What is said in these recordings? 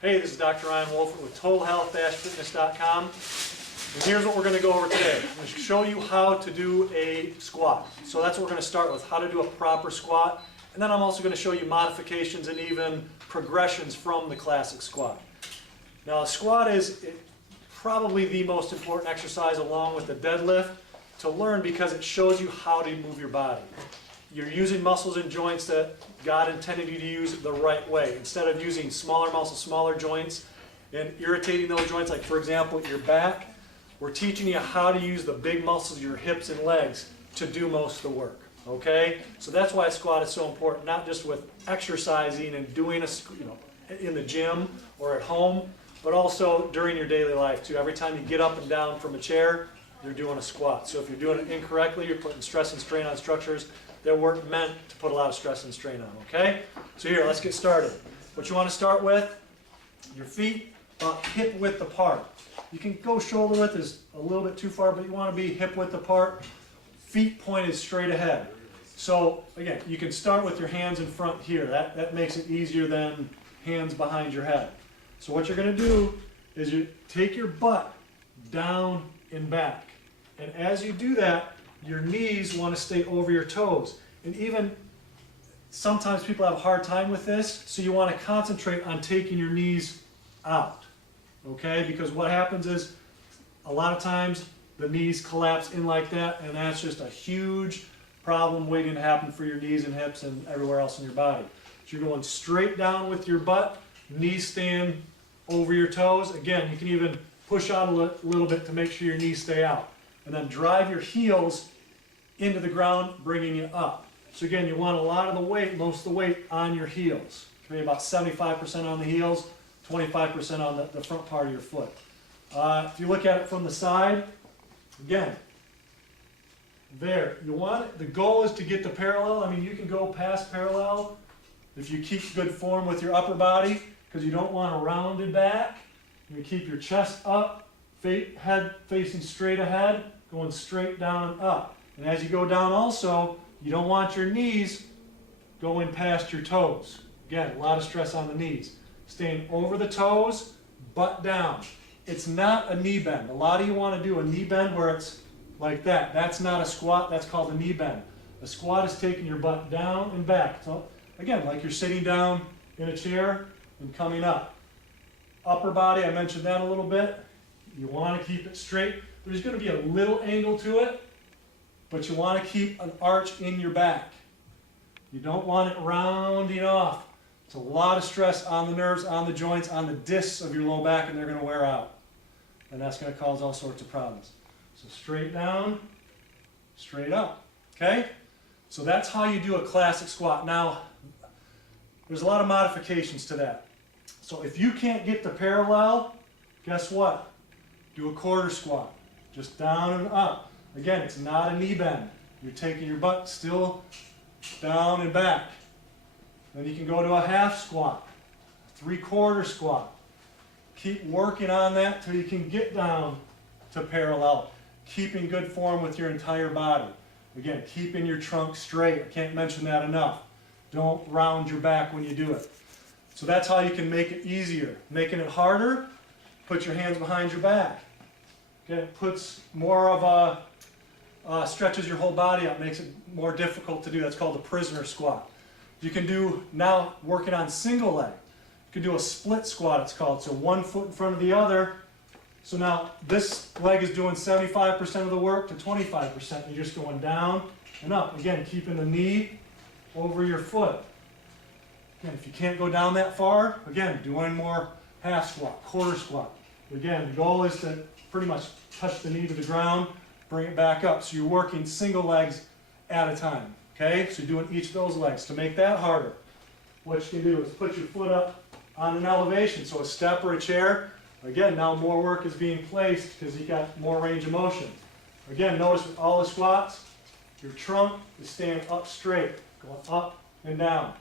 Hey, this is Dr. Ryan Wohlfert with TotalHealth-Fitness.com, and here's what we're going to go over today. I'm going to show you how to do a squat. So that's what we're going to start with, how to do a proper squat, and then I'm also going to show you modifications and even progressions from the classic squat. Now, a squat is probably the most important exercise along with the deadlift to learn because it shows you how to move your body. You're using muscles and joints that God intended you to use the right way. Instead of using smaller muscles, smaller joints, and irritating those joints, like for example your back, we're teaching you how to use the big muscles, your hips and legs, to do most of the work. Okay? So that's why a squat is so important, not just with exercising and doing in the gym or at home, but also during your daily life too. Every time you get up and down from a chair, you're doing a squat. So if you're doing it incorrectly, you're putting stress and strain on structures that weren't meant to put a lot of stress and strain on, okay? So here, let's get started. What you want to start with, your feet hip width apart. You can go shoulder width is a little bit too far, but you want to be hip width apart. Feet pointed straight ahead. So again, you can start with your hands in front here. That makes it easier than hands behind your head. So what you're going to do is you take your butt down and back. And as you do that, your knees want to stay over your toes. And even sometimes people have a hard time with this, so you want to concentrate on taking your knees out. Okay? Because what happens is a lot of times the knees collapse in like that, and that's just a huge problem waiting to happen for your knees and hips and everywhere else in your body. So you're going straight down with your butt, knees staying over your toes. Again, you can even push out a little bit to make sure your knees stay out. And then drive your heels into the ground, bringing you up. So again, you want a lot of the weight, most of the weight on your heels. Maybe about 75% on the heels, 25% on the front part of your foot. If you look at it from the side, again, there. The goal is to get to parallel. I mean, you can go past parallel if you keep good form with your upper body, because you don't want a rounded back. You keep your chest up, head facing straight ahead, going straight down and up. And as you go down also, you don't want your knees going past your toes. Again, a lot of stress on the knees. Staying over the toes, butt down. It's not a knee bend. A lot of you want to do a knee bend where it's like that. That's not a squat, that's called a knee bend. A squat is taking your butt down and back. So again, like you're sitting down in a chair and coming up. Upper body, I mentioned that a little bit. You want to keep it straight. There's going to be a little angle to it, but you want to keep an arch in your back. You don't want it rounding off. It's a lot of stress on the nerves, on the joints, on the discs of your low back, and they're going to wear out. And that's going to cause all sorts of problems. So straight down, straight up. Okay? So that's how you do a classic squat. Now, there's a lot of modifications to that. So if you can't get the parallel, guess what? Do a quarter squat. Just down and up. Again, it's not a knee bend. You're taking your butt still down and back. Then you can go to a half squat, three-quarter squat. Keep working on that till you can get down to parallel. Keeping good form with your entire body. Again, keeping your trunk straight. I can't mention that enough. Don't round your back when you do it. So that's how you can make it easier. Making it harder, put your hands behind your back. Okay, it puts more of stretches your whole body out, makes it more difficult to do. That's called a prisoner squat. You can do, now working on single leg, you can do a split squat, it's called. So one foot in front of the other. So now this leg is doing 75% of the work to 25%. You're just going down and up. Again, keeping the knee over your foot. Again, if you can't go down that far, again, doing more half squat, quarter squat. Again, the goal is to pretty much touch the knee to the ground, bring it back up. So you're working single legs at a time. Okay? So you're doing each of those legs. To make that harder, what you can do is put your foot up on an elevation, so a step or a chair. Again, now more work is being placed because you got more range of motion. Again, notice with all the squats, your trunk is staying up straight, going up and down.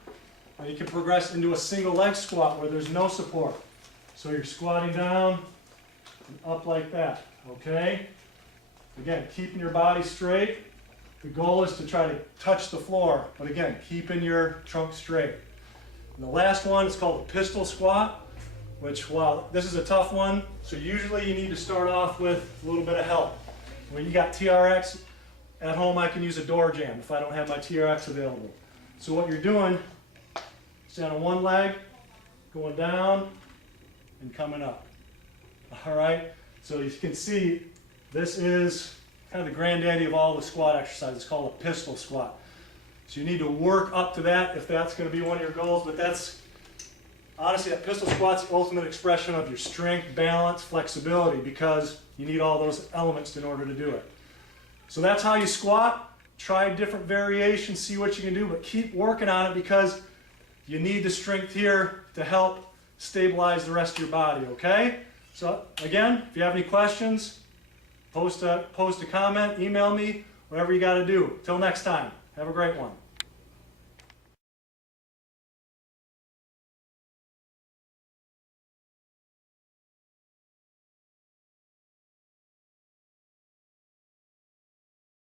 And you can progress into a single leg squat where there's no support. So you're squatting down and up like that, okay? Again, keeping your body straight. The goal is to try to touch the floor, but again, keeping your trunk straight. And the last one is called a pistol squat. which, well, this is a tough one, so usually you need to start off with a little bit of help. When you got TRX at home, I can use a door jamb if I don't have my TRX available. So what you're doing, stand on one leg, going down and coming up. All right, so you can see this is kind of the granddaddy of all the squat exercises. It's called a pistol squat. So you need to work up to that if that's going to be one of your goals, but that's honestly, that pistol squat's the ultimate expression of your strength, balance, flexibility, because you need all those elements in order to do it. So that's how you squat. Try different variations, see what you can do, but keep working on it because you need the strength here to help stabilize the rest of your body, okay? So again, if you have any questions, post a comment, email me, whatever you got to do. Till next time, have a great one.